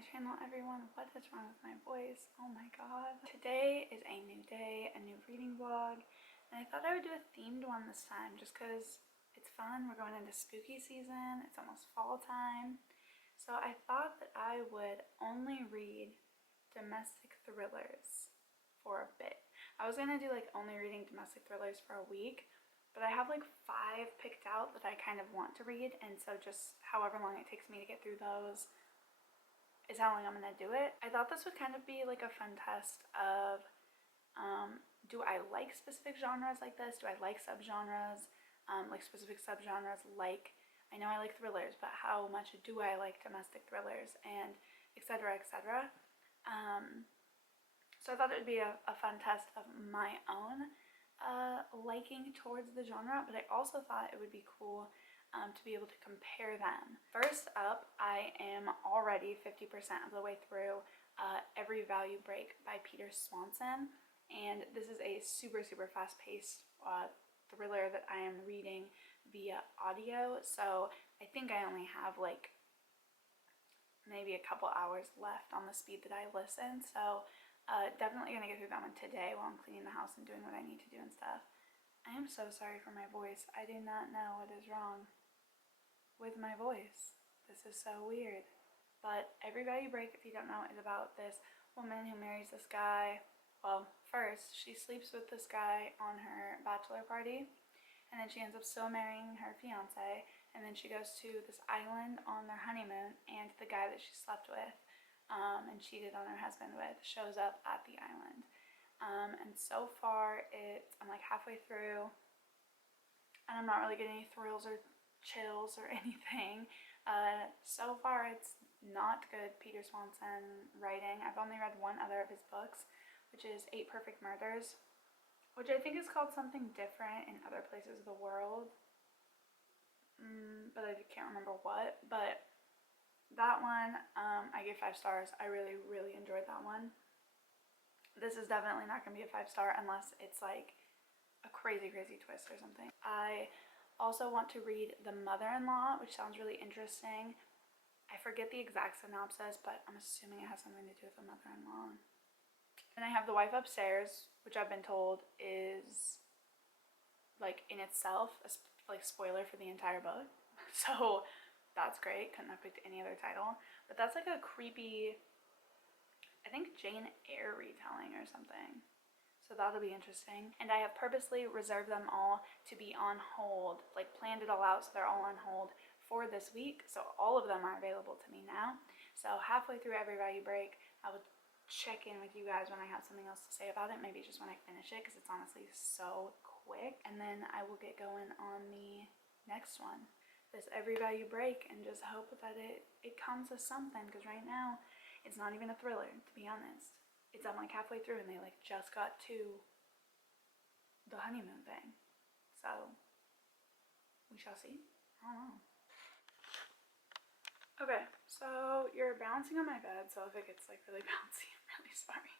my channel, everyone. What is wrong with my voice? Oh my god. Today is a new day, a new reading vlog, and I thought I would do a themed one this time just because it's fun. We're going into spooky season. It's almost fall time. So I thought that I would only read domestic thrillers for a bit. I was gonna do like only reading domestic thrillers for a week, but I have like 5 picked out that I kind of want to read, and so just however long it takes me to get through those is how long I'm gonna do it. I thought this would kind of be like a fun test of do I like specific genres like this? Do I like subgenres, like specific subgenres? Like, I know I like thrillers, but how much do I like domestic thrillers, and etc., etc. So I thought it would be a fun test of my own liking towards the genre, but I also thought it would be cool to be able to compare them. First up, I am already 50% of the way through Every Value Break by Peter Swanson, and this is a super fast-paced thriller that I am reading via audio, so I think I only have like maybe a couple hours left on the speed that I listen, so definitely gonna get through that one today while I'm cleaning the house and doing what I need to do and stuff. I am so sorry for my voice. I do not know what is wrong with my voice. This is so weird. But Every Value Break, if you don't know, is about this woman who marries this guy. Well, first she sleeps with this guy on her bachelor party, and then she ends up still marrying her fiance, and then she goes to this island on their honeymoon, and the guy that she slept with and cheated on her husband with shows up at the island. And so far I'm like halfway through, and I'm not really getting any thrills or chills or anything. So far it's not good Peter Swanson writing. I've only read one other of his books, which is 8 Perfect Murders, which I think is called something different in other places of the world, but I can't remember what. But that one, I gave 5 stars. I really enjoyed that one. This is definitely not going to be a 5-star unless it's like a crazy twist or something. I also want to read The Mother-in-Law, which sounds really interesting. I forget the exact synopsis, but I'm assuming it has something to do with the mother-in-law. And I have The Wife Upstairs, which I've been told is like in itself a like spoiler for the entire book. So that's great. Couldn't have picked any other title. But that's like a creepy, I think Jane Eyre retelling or something. So that'll be interesting. And I have purposely reserved them all to be on hold, like planned it all out so they're all on hold for this week. So all of them are available to me now. So halfway through Every Value Break, I will check in with you guys when I have something else to say about it. Maybe just when I finish it, because it's honestly so quick. And then I will get going on the next one, this Every Value Break, and just hope that it comes with something, because right now it's not even a thriller, to be honest. It's I'm like halfway through and they like just got to the honeymoon thing. So we shall see. I don't know. Okay, so you're bouncing on my bed, so if it gets like really bouncy, I'm really sorry.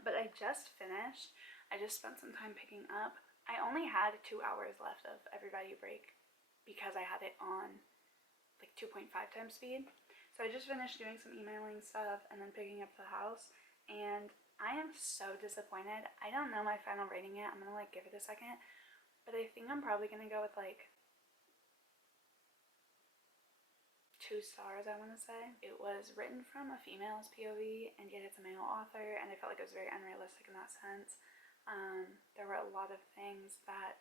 But I just finished. I just spent some time picking up. I only had 2 hours left of Every Value Break because I had it on like 2.5 times speed. So I just finished doing some emailing stuff and then picking up the house, and I am so disappointed. I don't know my final rating yet. I'm gonna like give it a second, but I think I'm probably gonna go with like 2 stars, I want to say. It was written from a female's POV, and yet it's a male author, and I felt like it was very unrealistic in that sense. There were a lot of things that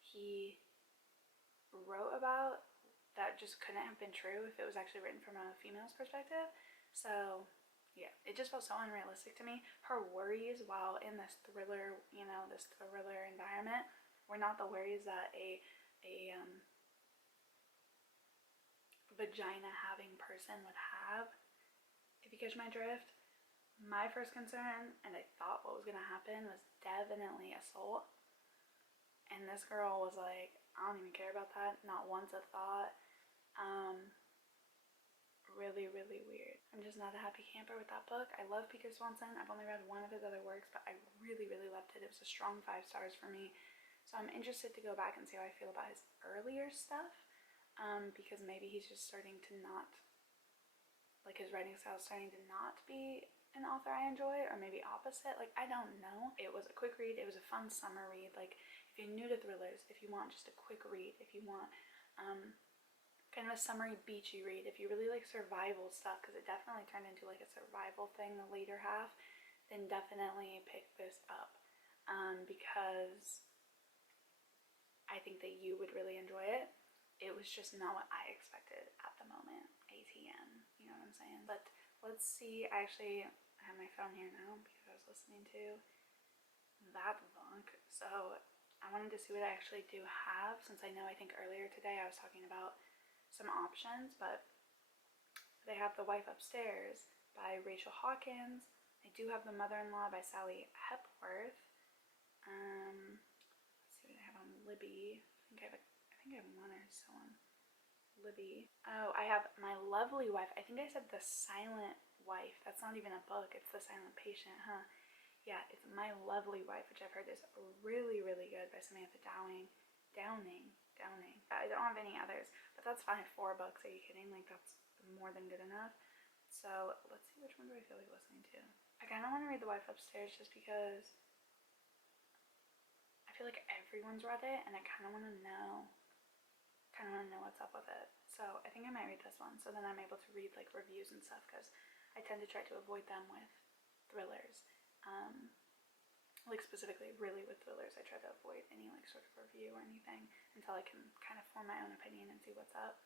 he wrote about that just couldn't have been true if it was actually written from a female's perspective. So yeah, it just felt so unrealistic to me. Her worries while in this thriller, you know, this thriller environment were not the worries that a vagina having person would have, if you catch my drift. My first concern, and I thought what was gonna happen, was definitely assault, and this girl was like, I don't even care about that, not once a thought. Really weird. I'm just not a happy camper with that book. I love Peter Swanson. I've only read one of his other works, but I really loved it. It was a strong 5 stars for me. So I'm interested to go back and see how I feel about his earlier stuff, because maybe he's just starting to not like his writing style is starting to not be an author I enjoy, or maybe opposite. Like, I don't know. It was a quick read. It was a fun summer read. Like, if you're new to thrillers, if you want just a quick read, if you want kind of a summery beachy read, if you really like survival stuff, because it definitely turned into like a survival thing the later half, then definitely pick this up, because I think that you would really enjoy it. It was just not what I expected at the moment. ATM, you know what I'm saying? But let's see. I actually have my phone here now because I was listening to that book. So I wanted to see what I actually do have, since I know, I think earlier today I was talking about some options, but they have The Wife Upstairs by Rachel Hawkins. I do have The Mother-in-Law by Sally Hepworth. Let's see what I have on Libby. I think I have one or so on Libby. Oh, I have My Lovely Wife. I think I said The Silent Wife. That's not even a book. It's The Silent Patient, huh? Yeah, it's My Lovely Wife, which I've heard is really, really good, by Samantha Downing. I don't have any others, but that's fine. 4 books. Are you kidding? Like, that's more than good enough. So let's see, which one do I feel like listening to? I kind of want to read The Wife Upstairs just because I feel like everyone's read it, and I kind of want to know what's up with it. So I think I might read this one, so then I'm able to read like reviews and stuff, because I tend to try to avoid them with thrillers. Like specifically really with thrillers, I try to avoid any like sort of review or anything until I can kind of form my own opinion and see what's up.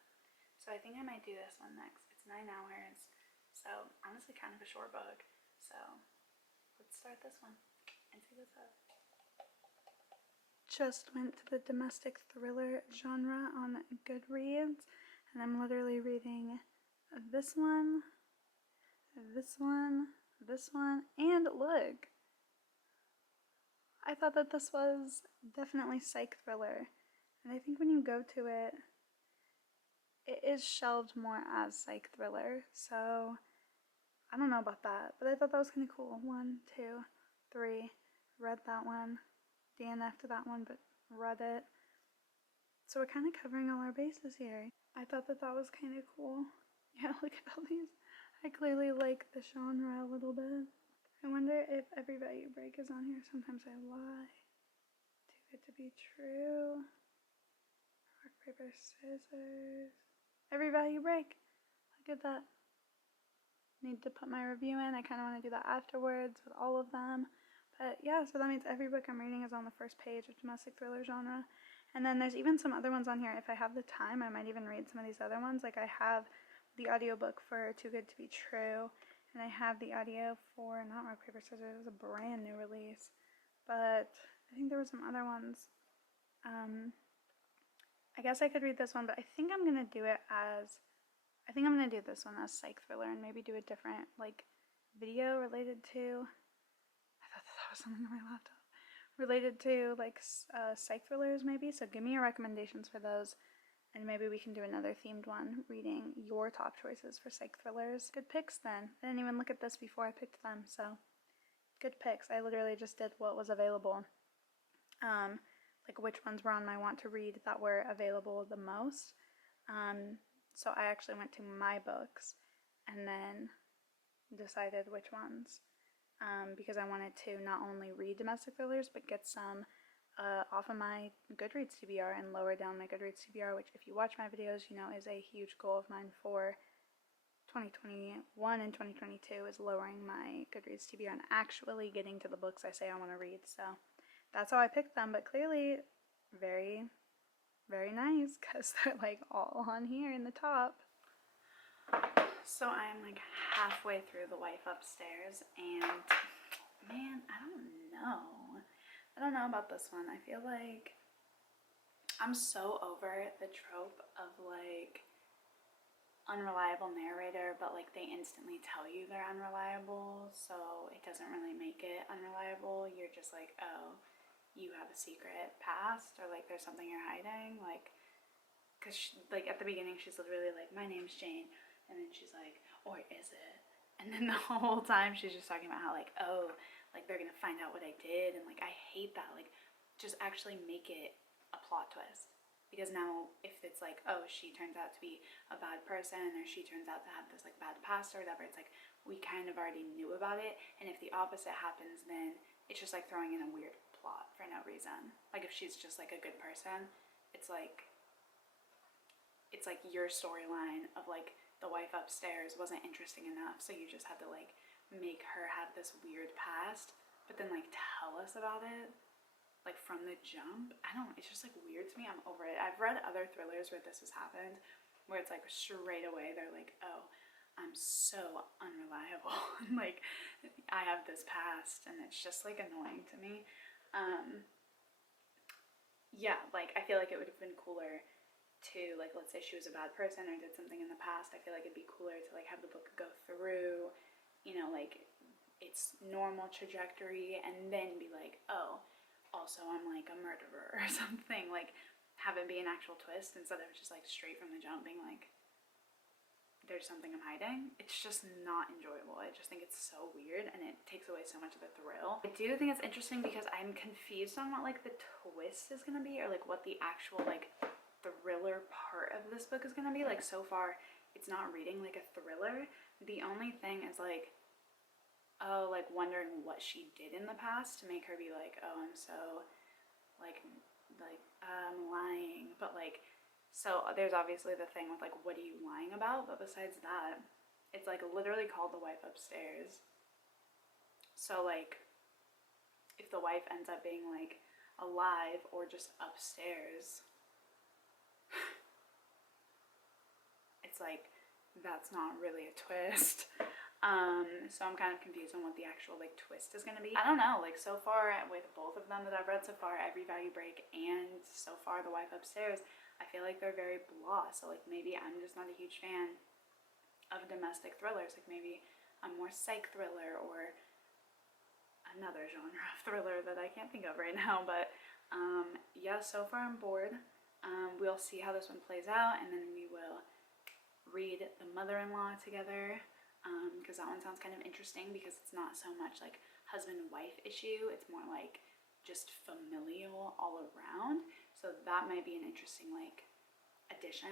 So I think I might do this one next. It's 9 hours, so honestly kind of a short book. So let's start this one and see what's up. Just went to the domestic thriller genre on Goodreads, and I'm literally reading this one, and look, I thought that this was definitely psych thriller, and I think when you go to it, it is shelved more as psych thriller, so I don't know about that, but I thought that was kind of cool. 1, 2, 3, read that one, DNF'd that one, but read it. So we're kind of covering all our bases here. I thought that was kind of cool. Yeah, look at all these. I clearly like the genre a little bit. I wonder if Every Value Break is on here. Sometimes I lie. Too Good to Be True. Rock, paper, scissors. Every Value Break. Look at that. Need to put my review in. I kind of want to do that afterwards with all of them. But yeah, so that means every book I'm reading is on the first page of domestic thriller genre. And then there's even some other ones on here. If I have the time, I might even read some of these other ones. Like I have the audiobook for Too Good to Be True. And I have the audio for, not Rock, Paper, Scissors, it was a brand new release. But I think there were some other ones. I guess I could read this one, but I think I'm going to do it as, I think I'm going to do this one as psych thriller and maybe do a different, like, video related to, I thought that was something on my laptop, related to, like, psych thrillers maybe. So give me your recommendations for those. And maybe we can do another themed one, reading your top choices for psych thrillers. Good picks then. I didn't even look at this before I picked them, so good picks. I literally just did what was available. Like which ones were on my want to read that were available the most. So I actually went to my books and then decided which ones. Because I wanted to not only read domestic thrillers, but get some off of my Goodreads TBR and lower down my Goodreads TBR, which if you watch my videos, you know is a huge goal of mine for 2021 and 2022, is lowering my Goodreads TBR and actually getting to the books I say I want to read. So that's how I picked them, but clearly very, very nice because they're like all on here in the top. So I'm like halfway through The Wife Upstairs, and man, I don't know about this one. I feel like I'm so over the trope of like unreliable narrator, but like they instantly tell you they're unreliable, so it doesn't really make it unreliable. You're just like, oh, you have a secret past, or like there's something you're hiding, like, because like at the beginning she's literally like, my name's Jane, and then she's like, or is it? And then the whole time she's just talking about how like, oh, like they're gonna find out what I did, and like I hate that. Like, just actually make it a plot twist. because now if it's like, oh, she turns out to be a bad person, or she turns out to have this like bad past or whatever, it's like we kind of already knew about it. And if the opposite happens, then it's just like throwing in a weird plot for no reason. Like if she's just like a good person, it's like your storyline of like the wife upstairs wasn't interesting enough, so you just had to like make her have this weird past, but then like tell us about it like from the jump. I don't, it's just like weird to me. I'm over it. I've read other thrillers where this has happened, where it's like straight away they're like, oh, I'm so unreliable. Like I have this past, and it's just like annoying to me. Yeah, like I feel like it would have been cooler to, like, let's say she was a bad person or did something in the past. I feel like it'd be cooler to like have the book go through, you know, like its normal trajectory, and then be like, oh, also I'm like a murderer or something. Like have it be an actual twist instead of just like straight from the jump being like, there's something I'm hiding. It's just not enjoyable. I just think it's so weird, and it takes away so much of the thrill. I do think it's interesting because I'm confused on what like the twist is gonna be, or like what the actual like thriller part of this book is gonna be. Like so far it's not reading like a thriller. The only thing is like, oh, like wondering what she did in the past to make her be like, oh, I'm so like I'm lying. But like, so there's obviously the thing with like, what are you lying about? But besides that, it's like literally called The Wife Upstairs. So like if the wife ends up being like alive or just upstairs, it's like, that's not really a twist. So I'm kind of confused on what the actual like twist is gonna be. I don't know, like so far with both of them that I've read so far, Every Value Break and so far The Wife Upstairs, I feel like they're very blah. So like maybe I'm just not a huge fan of domestic thrillers. Like maybe a more psych thriller or another genre of thriller that I can't think of right now. But yeah, so far I'm bored. We'll see how this one plays out, and then we will read The Mother-in-Law together, because that one sounds kind of interesting because it's not so much like husband-wife issue, it's more like just familial all around. So that might be an interesting like addition.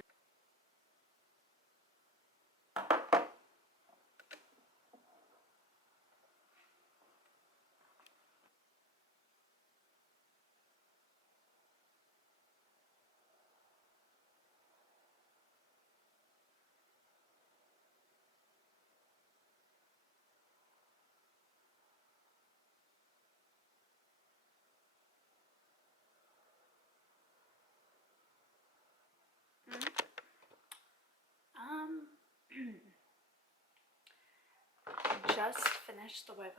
Just finished The Wife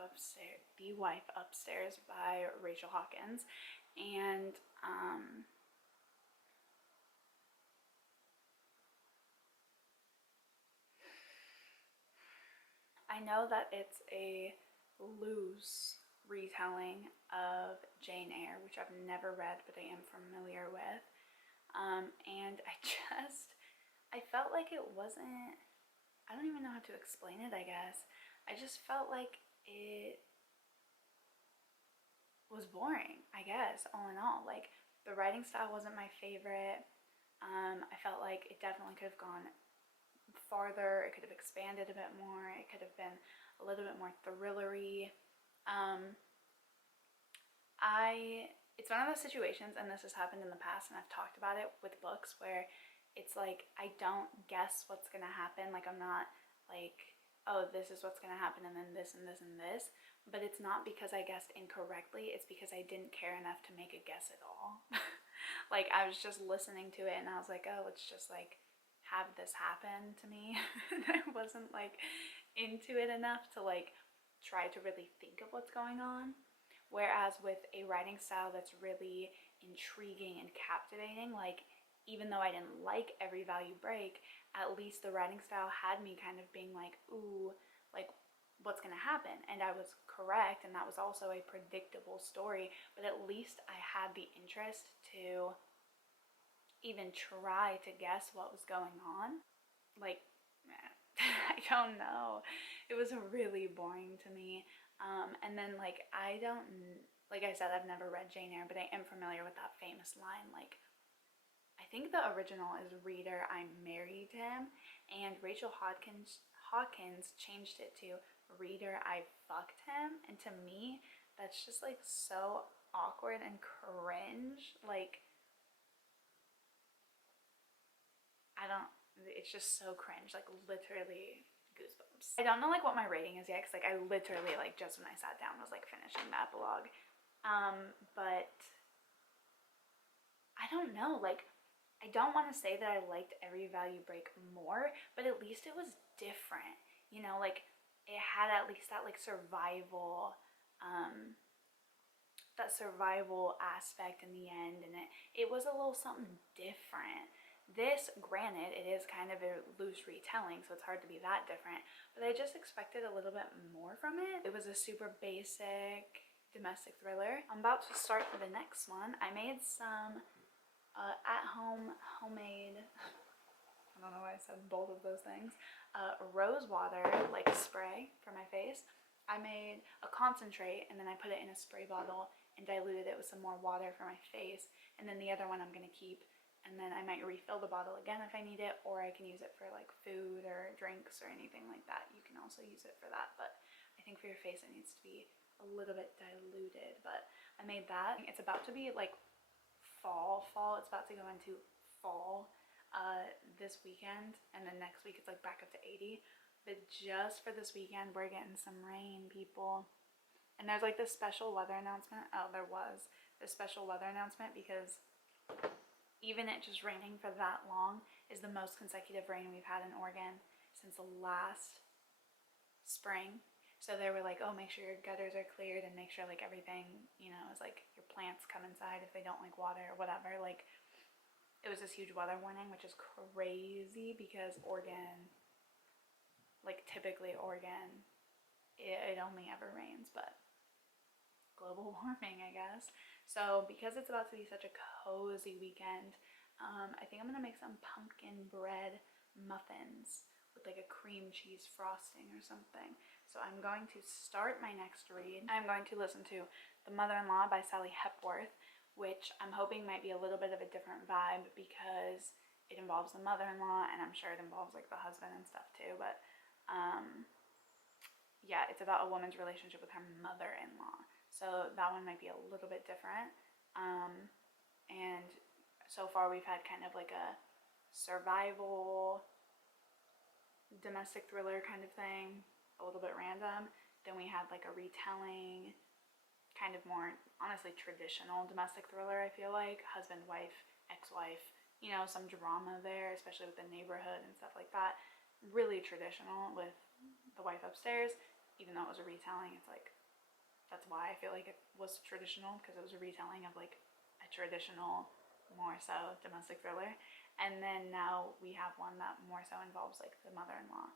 Upstairs by Rachel Hawkins, and I know that it's a loose retelling of Jane Eyre, which I've never read but I am familiar with, and I felt like it wasn't, I don't even know how to explain it, I guess. I just felt like it was boring, I guess, all in all. Like, the writing style wasn't my favorite. I felt like it definitely could have gone farther. It could have expanded a bit more. It could have been a little bit more thrillery. It's one of those situations, and this has happened in the past, and I've talked about it with books, where it's like I don't guess what's gonna happen. Like I'm not like, oh, this is what's gonna happen, and then this and this and this. But it's not because I guessed incorrectly, it's because I didn't care enough to make a guess at all. Like I was just listening to it and I was like, oh, let's just like have this happen to me. I wasn't like into it enough to like try to really think of what's going on. Whereas with a writing style that's really intriguing and captivating, like even though I didn't like Every Value Break, at least the writing style had me kind of being like, ooh, like what's gonna happen? And I was correct, and that was also a predictable story, but at least I had the interest to even try to guess what was going on. Like, I don't know. It was really boring to me. And then like I don't, like I said, I've never read Jane Eyre, but I am familiar with that famous line, like, I I think the original is Reader, I Married Him, and Rachel Hawkins changed it to Reader, I Fucked Him. And to me, that's just like so awkward and cringe. Like, it's just so cringe, like literally goosebumps. I don't know like what my rating is yet, because like I literally like just when I sat down was like finishing the epilogue. But I don't know, like I don't want to say that I liked every value break more, but at least it was different, you know, like it had at least that like survival aspect in the end, and it was a little something different. This, granted, it is kind of a loose retelling, so it's hard to be that different, but I just expected a little bit more from it. It was a super basic domestic thriller. I'm about to start the next one. I made some homemade, I don't know why I said both of those things, rose water, like spray for my face. I made a concentrate, and then I put it in a spray bottle and diluted it with some more water for my face, and then the other one I'm going to keep, and then I might refill the bottle again if I need it, or I can use it for like food or drinks or anything like that. You can also use it for that, but I think for your face it needs to be a little bit diluted. But I made that. It's about to be like fall. It's about to go into fall this weekend, and then next week it's like back up to 80. But just for this weekend, we're getting some rain, people. And there's like this special weather announcement. Oh, there was this special weather announcement because even it just raining for that long is the most consecutive rain we've had in Oregon since the last spring. So they were like, oh, make sure your gutters are cleared and make sure like everything, you know, is like your plants come inside if they don't like water or whatever. Like, it was this huge weather warning, which is crazy because Oregon, like typically Oregon, it only ever rains, but global warming, I guess. So because it's about to be such a cozy weekend, I think I'm gonna make some pumpkin bread muffins with like a cream cheese frosting or something. So I'm going to start my next read. I'm going to listen to The Mother-in-Law by Sally Hepworth, which I'm hoping might be a little bit of a different vibe because it involves the mother-in-law, and I'm sure it involves like the husband and stuff too, but yeah, it's about a woman's relationship with her mother-in-law. So that one might be a little bit different. And so far we've had kind of like a survival domestic thriller kind of thing, a little bit random. Then we had like a retelling, kind of more honestly traditional domestic thriller, I feel like. Husband, wife, ex-wife, you know, some drama there, especially with the neighborhood and stuff like that. Really traditional with the wife upstairs, even though it was a retelling. It's like, that's why I feel like it was traditional, because it was a retelling of like a traditional, more so domestic thriller. And then now we have one that more so involves like the mother-in-law,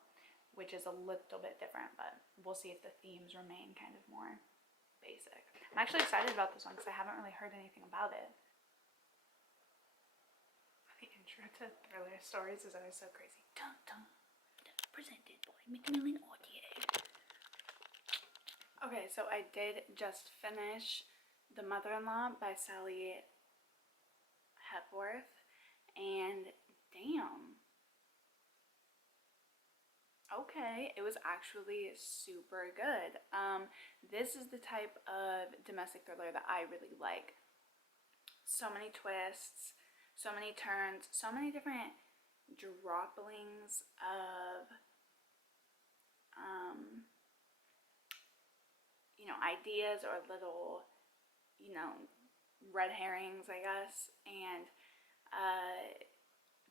which is a little bit different, but we'll see if the themes remain kind of more basic. I'm actually excited about this one because I haven't really heard anything about it. The intro to thriller stories is always so crazy. Dun, dun. Presented by Macmillan Audio. Okay, so I did just finish The Mother-in-Law by Sally Hepworth, and damn. Okay, it was actually super good. This is the type of domestic thriller that I really like. So many twists, so many turns, so many different droppings of you know, ideas or little, you know, red herrings, I guess, and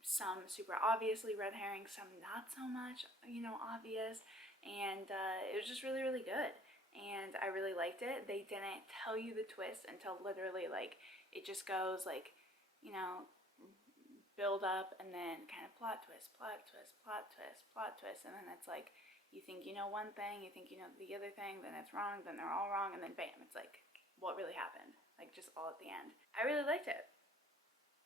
some super obviously red herrings, some not so much, you know, obvious, and it was just really, really good, and I really liked it. They didn't tell you the twist until literally, like, it just goes, like, you know, build up, and then kind of plot twist, plot twist, plot twist, plot twist, and then it's like, you think you know one thing, you think you know the other thing, then it's wrong, then they're all wrong, and then bam, it's like, what really happened? Like, just all at the end. I really liked it.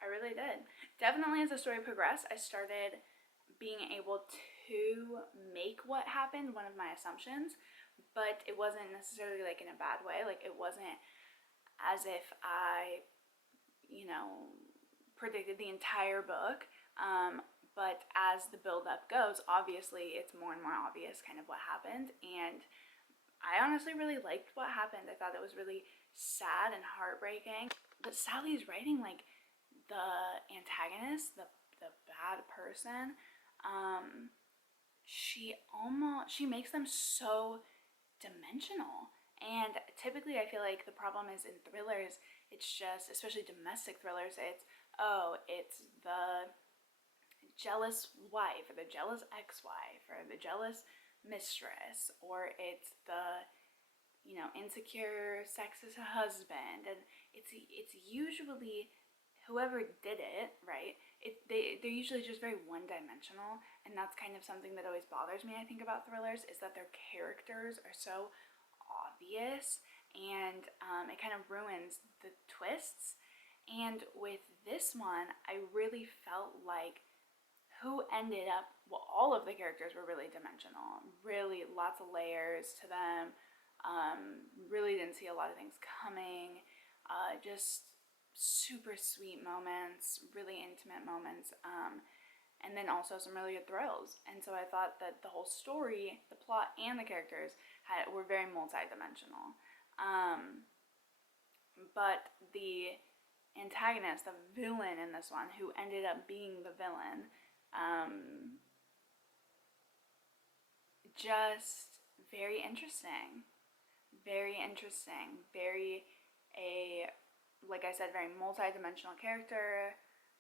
I really did. Definitely as the story progressed, I started being able to make what happened one of my assumptions, but it wasn't necessarily like in a bad way. Like, it wasn't as if I, you know, predicted the entire book, but as the build-up goes, obviously it's more and more obvious kind of what happened, and I honestly really liked what happened. I thought it was really sad and heartbreaking, but Sally's writing, like, the antagonist, the bad person, she makes them so dimensional. And typically I feel like the problem is in thrillers, it's just, especially domestic thrillers, it's the jealous wife or the jealous ex-wife or the jealous mistress, or it's the, you know, insecure sexist husband, and it's usually whoever did it, right? They're usually just very one-dimensional, and that's kind of something that always bothers me, I think, about thrillers, is that their characters are so obvious, and it kind of ruins the twists. And with this one, I really felt like who ended up, well, all of the characters were really dimensional, really lots of layers to them, really didn't see a lot of things coming, just super sweet moments, really intimate moments, and then also some really good thrills. And so I thought that the whole story, the plot, and the characters were very multi-dimensional. But the antagonist, the villain in this one, who ended up being the villain, just very interesting, like I said, very multi-dimensional character,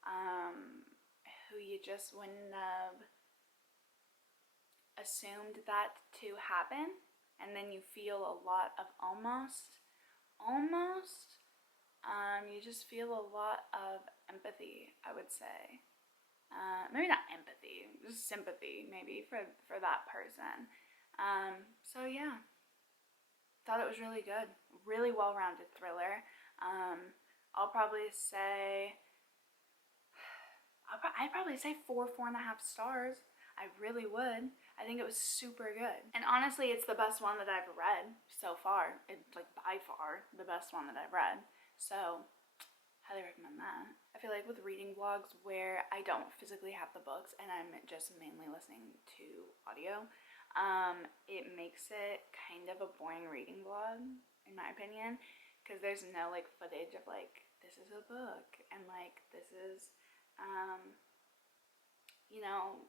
who you just wouldn't have assumed that to happen, and then you feel a lot of almost, you just feel a lot of empathy, I would say. Maybe not empathy, just sympathy, maybe, for that person. So yeah, thought it was really good, really well-rounded thriller. I'd probably say 4.5 stars. I really would. I think it was super good. And honestly, it's the best one that I've read so far. It's like by far the best one that I've read. So highly recommend that. I feel like with reading vlogs where I don't physically have the books and I'm just mainly listening to audio, it makes it kind of a boring reading vlog, in my opinion, because there's no like footage of like, this is a book, and like, this is, you know,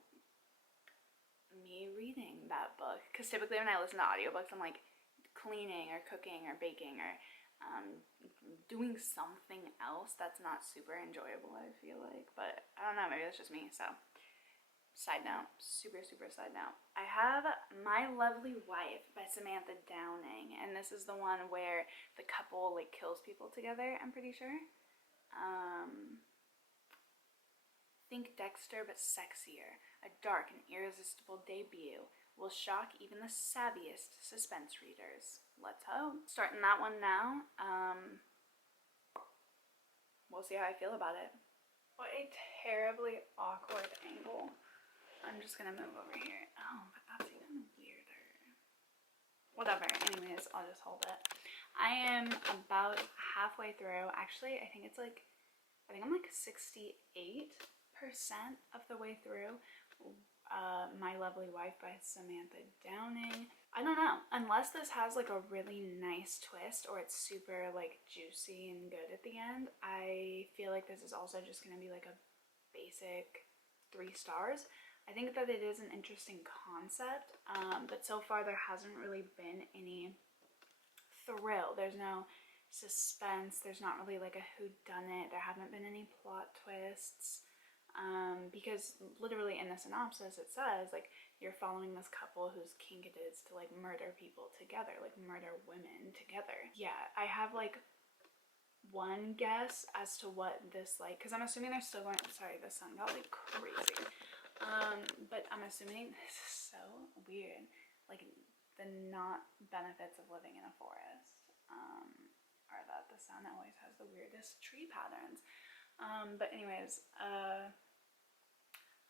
me reading that book. Because typically when I listen to audiobooks, I'm like cleaning or cooking or baking or doing something else that's not super enjoyable, I feel like. But I don't know, maybe that's just me. So side note, super side note, I have My Lovely Wife by Samantha Downing, and this is the one where the couple like kills people together, I'm pretty sure. Think Dexter but sexier. A dark and irresistible debut will shock even the savviest suspense readers. Let's hope. Starting that one now. We'll see how I feel about it. What a terribly awkward angle. I'm just gonna move over here. Oh, but that's even weirder. Whatever, anyways, I'll just hold it. I am about halfway through. Actually, I think I'm like 68% of the way through My Lovely Wife by Samantha Downing. I don't know, unless this has like a really nice twist or it's super like juicy and good at the end, I feel like this is also just gonna be like a basic 3 stars. I think that it is an interesting concept, but so far there hasn't really been any thrill. There's no suspense, there's not really like a whodunit, there haven't been any plot twists. Because literally in the synopsis it says like you're following this couple whose kink it is to like murder people together, like murder women together. Yeah, I have like one guess as to what this like, because I'm assuming they're still going, sorry, the sun got like crazy, but I'm assuming this is so weird, like the not benefits of living in a forest are that the sun always has the weirdest tree patterns. But anyways,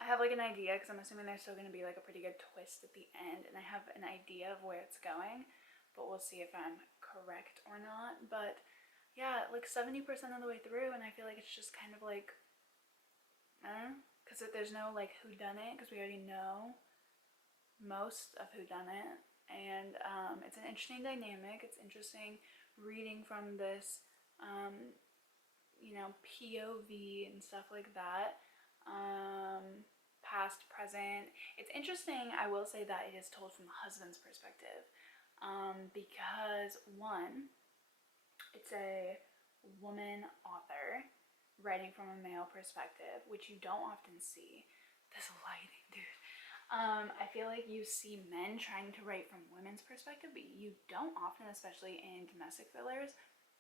I have like an idea, because I'm assuming there's still going to be like a pretty good twist at the end, and I have an idea of where it's going, but we'll see if I'm correct or not. But yeah, like 70% of the way through, and I feel like it's just kind of like because there's no like whodunit, because we already know most of whodunit, and it's an interesting dynamic. It's interesting reading from this you know, POV and stuff like that, past, present. It's interesting, I will say, that it is told from the husband's perspective, because one, it's a woman author writing from a male perspective, which you don't often see. This lighting, dude. I feel like you see men trying to write from women's perspective, but you don't often, especially in domestic thrillers,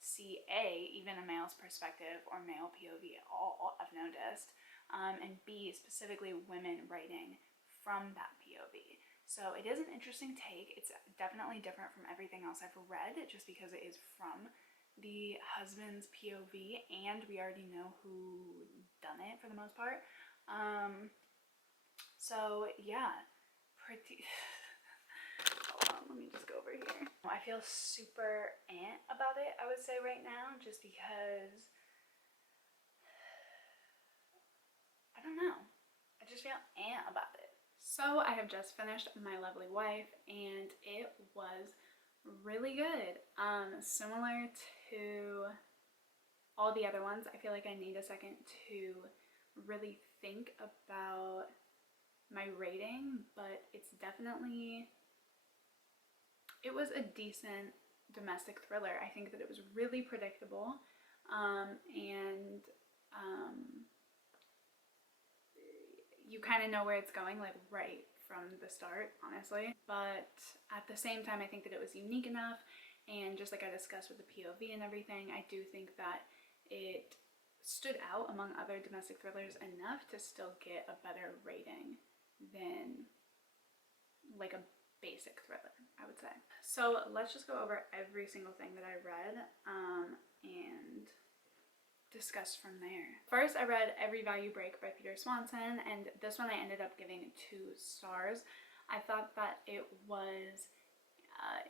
see even a male's perspective or male POV at all, I've noticed, and B, specifically women writing from that POV. So it is an interesting take. It's definitely different from everything else I've read, just because it is from the husband's POV, and we already know who done it for the most part. So yeah, pretty hold on, let me just go over here. I feel super about it, I would say, right now, just because I don't know, I just feel about it. So I have just finished My Lovely Wife, and it was really good. Similar to all the other ones, I feel like I need a second to really think about my rating, but it was a decent domestic thriller. I think that it was really predictable, and you kind of know where it's going, like, right from the start, honestly. But at the same time, I think that it was unique enough, and just like I discussed with the POV and everything, I do think that it stood out among other domestic thrillers enough to still get a better rating than like a basic thriller, I would say. So let's just go over every single thing that I read, and discuss from there. First, I read Every Value Break by Peter Swanson, and this one I ended up giving 2 stars. I thought that it was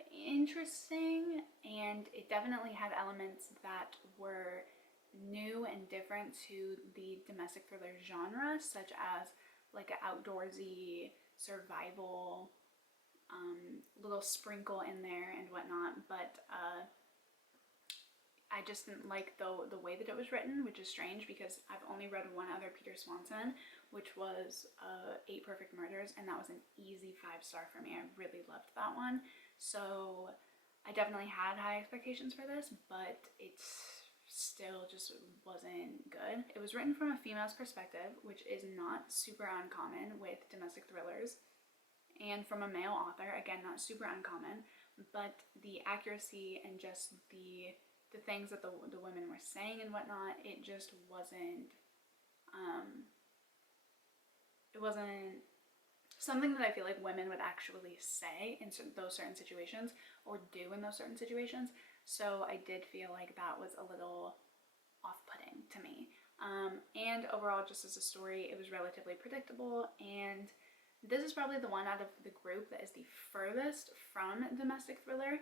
interesting, and it definitely had elements that were new and different to the domestic thriller genre, such as like an outdoorsy survival little sprinkle in there and whatnot, but I just didn't like the way that it was written, which is strange because I've only read one other Peter Swanson, which was 8 Perfect Murders, and that was an easy 5-star for me. I really loved that one, so I definitely had high expectations for this, but it's still just wasn't good. It was written from a female's perspective, which is not super uncommon with domestic thrillers, and from a male author, again, not super uncommon, but the accuracy and just the things that the women were saying and whatnot, it just wasn't it wasn't something that I feel like women would actually say in those certain situations or do in those certain situations. So I did feel like that was a little off-putting to me. And overall, just as a story, it was relatively predictable, and this is probably the one out of the group that is the furthest from domestic thriller.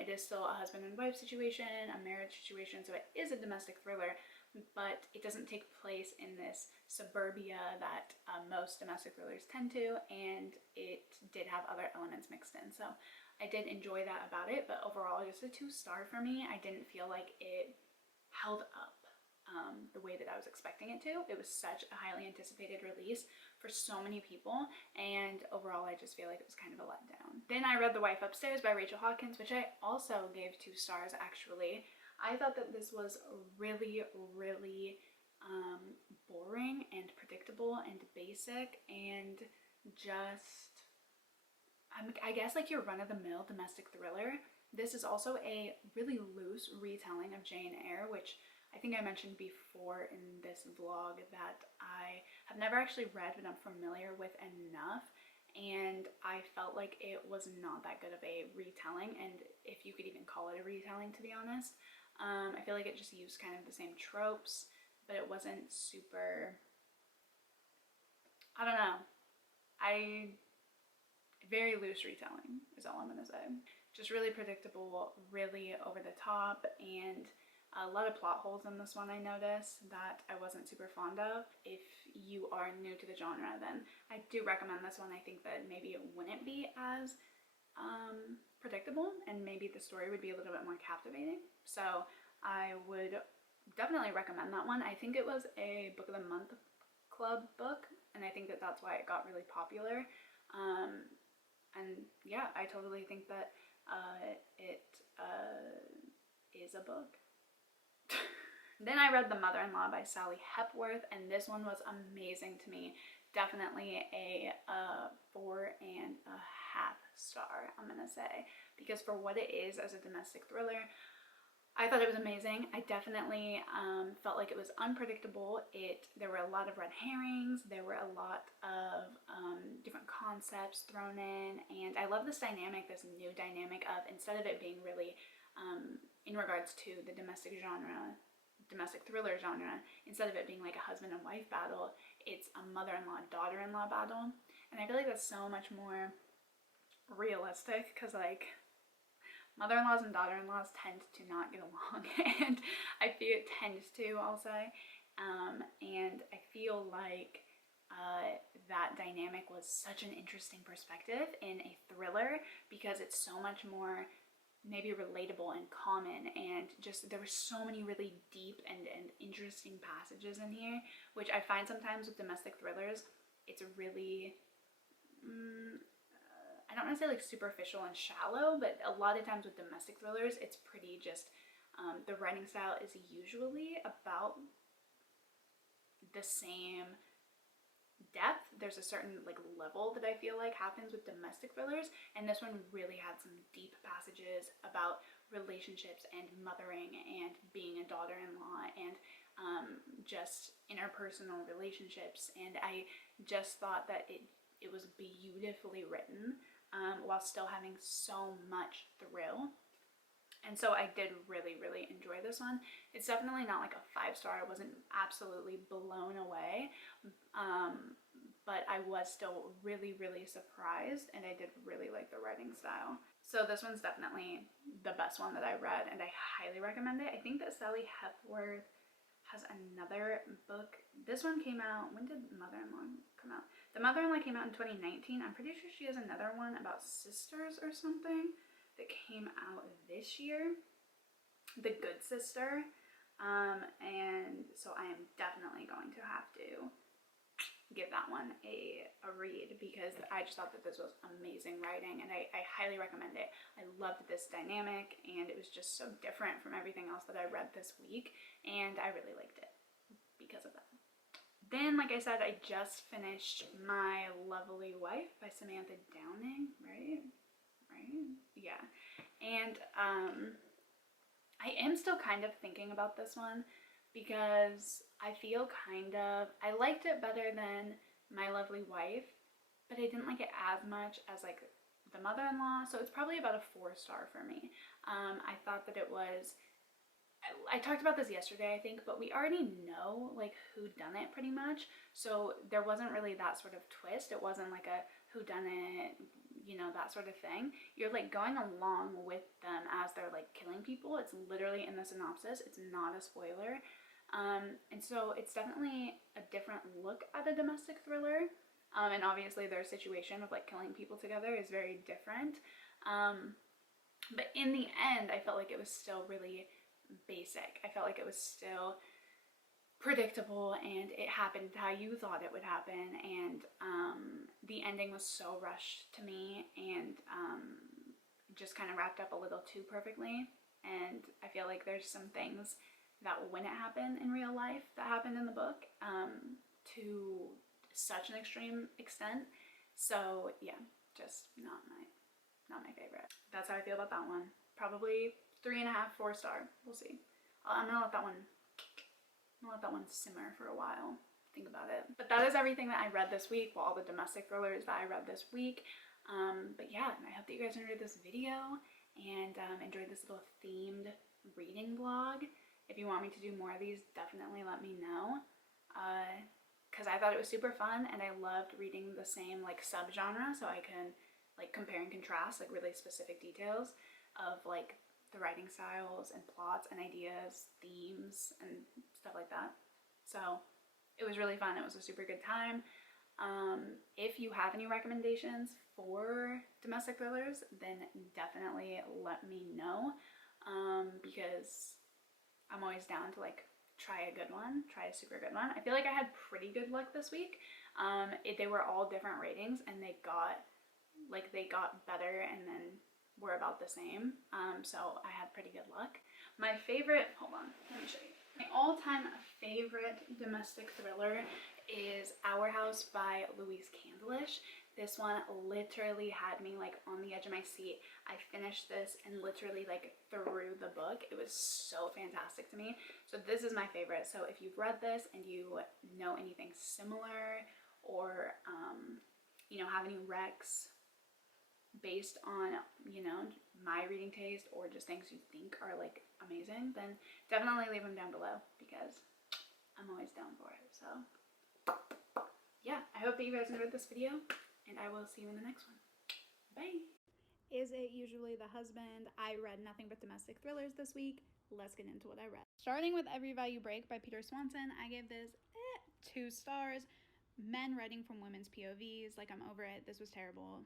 It is still a husband and wife situation, a marriage situation, so it is a domestic thriller, but it doesn't take place in this suburbia that most domestic thrillers tend to, and it did have other elements mixed in. So I did enjoy that about it, but overall, just a 2-star for me. I didn't feel like it held up the way that I was expecting it to. It was such a highly anticipated release for so many people, and overall I just feel like it was kind of a letdown. Then I read The Wife Upstairs by Rachel Hawkins, which I also gave 2 stars actually. I thought that this was really boring and predictable and basic, and just I guess like your run-of-the-mill domestic thriller. This is also a really loose retelling of Jane Eyre, which I think I mentioned before in this vlog that I have never actually read, but I'm familiar with enough, and I felt like it was not that good of a retelling, and if you could even call it a retelling, to be honest. I feel like it just used kind of the same tropes, but it wasn't super, I don't know, very loose retelling is all I'm gonna say. Just really predictable, really over the top, and A lot of plot holes in this one I noticed that I wasn't super fond of. If you are new to the genre, then I do recommend this one. I think that maybe it wouldn't be as predictable, and maybe the story would be a little bit more captivating. So I would definitely recommend that one. I think it was a Book of the Month Club book, and I think that that's why it got really popular. And yeah, I totally think that it is a book. Then I read The Mother-in-Law by Sally Hepworth, and this one was amazing to me. Definitely a 4.5 star, I'm gonna say, because for what it is as a domestic thriller, I thought it was amazing. I definitely felt like it was unpredictable. There were a lot of red herrings. There were a lot of different concepts thrown in, and I love this dynamic, this new dynamic of, instead of it being really in regards to the domestic thriller genre, instead of it being like a husband and wife battle, it's a mother-in-law, daughter-in-law battle. And I feel like that's so much more realistic, because like mother-in-laws and daughter-in-laws tend to not get along, and I feel it tends to, I'll say, and I feel like that dynamic was such an interesting perspective in a thriller, because it's so much more maybe relatable and common, and just there were so many really deep and interesting passages in here, which I find sometimes with domestic thrillers, it's really I don't want to say like superficial and shallow, but a lot of times with domestic thrillers, it's pretty just the writing style is usually about the same depth. There's a certain like level that I feel like happens with domestic thrillers, and this one really had some deep passages about relationships and mothering and being a daughter-in-law and just interpersonal relationships, and I just thought that it was beautifully written while still having so much thrill. And so I did really, really enjoy this one. It's definitely not like a 5-star. I wasn't absolutely blown away, but I was still really, really surprised, and I did really like the writing style. So this one's definitely the best one that I read, and I highly recommend it. I think that Sally Hepworth has another book. This one came out, when did Mother-in-Law come out? The Mother-in-Law came out in 2019. I'm pretty sure she has another one about sisters or something that came out this year, The Good Sister, and so I am definitely going to have to give that one a read, because I just thought that this was amazing writing, and I highly recommend it. I loved this dynamic, and it was just so different from everything else that I read this week, and I really liked it because of that. Then, like I said, I just finished My Lovely Wife by Samantha Downing, right? Yeah. And I am still kind of thinking about this one, because I feel I liked it better than My Lovely Wife, but I didn't like it as much as like The Mother-in-Law, so it's probably about a 4-star for me. I thought that it was, I talked about this yesterday, I think, but we already know like who done it pretty much, so there wasn't really that sort of twist. It wasn't like a who done it, you know, that sort of thing. You're like going along with them as they're like killing people. It's literally in the synopsis. It's not a spoiler. And so it's definitely a different look at a domestic thriller. And obviously their situation of like killing people together is very different. But in the end, I felt like it was still really basic. I felt like it was still predictable, and it happened how you thought it would happen, and the ending was so rushed to me, and just kind of wrapped up a little too perfectly. And I feel like there's some things that wouldn't happen in real life that happened in the book to such an extreme extent. So yeah, just not my favorite. That's how I feel about that one. Probably 3.5, 4-star. We'll see. I'm gonna let that one simmer for a while. Think about it. But that is everything that I read this week. Well, all the domestic thrillers that I read this week. But yeah, I hope that you guys enjoyed this video and enjoyed this little themed reading vlog. If you want me to do more of these, definitely let me know. Because I thought it was super fun, and I loved reading the same like subgenre, so I can like compare and contrast like really specific details of like the writing styles and plots and ideas, themes, and stuff like that. So it was really fun. It was a super good time. If you have any recommendations for domestic thrillers, then definitely let me know, because I'm always down to like try a good one, try a super good one. I feel like I had pretty good luck this week. They were all different ratings, and they got better and then were about the same. So I had pretty good luck. My favorite, hold on, let me show you. My all-time favorite domestic thriller is Our House by Louise Candlish. This one literally had me like on the edge of my seat. I finished this and literally like through the book. It was so fantastic to me. So this is my favorite. So if you've read this and you know anything similar, or you know, have any recs based on, you know, my reading taste or just things you think are like amazing, then definitely leave them down below, because I'm always down for it. So yeah, I hope that you guys enjoyed this video, and I will see you in the next one. Bye. Is it usually the husband? I read nothing but domestic thrillers this week. Let's get into what I read. Starting with Every Value Break by Peter Swanson, I gave this 2 stars. Men writing from women's POVs, like, I'm over it. This was terrible.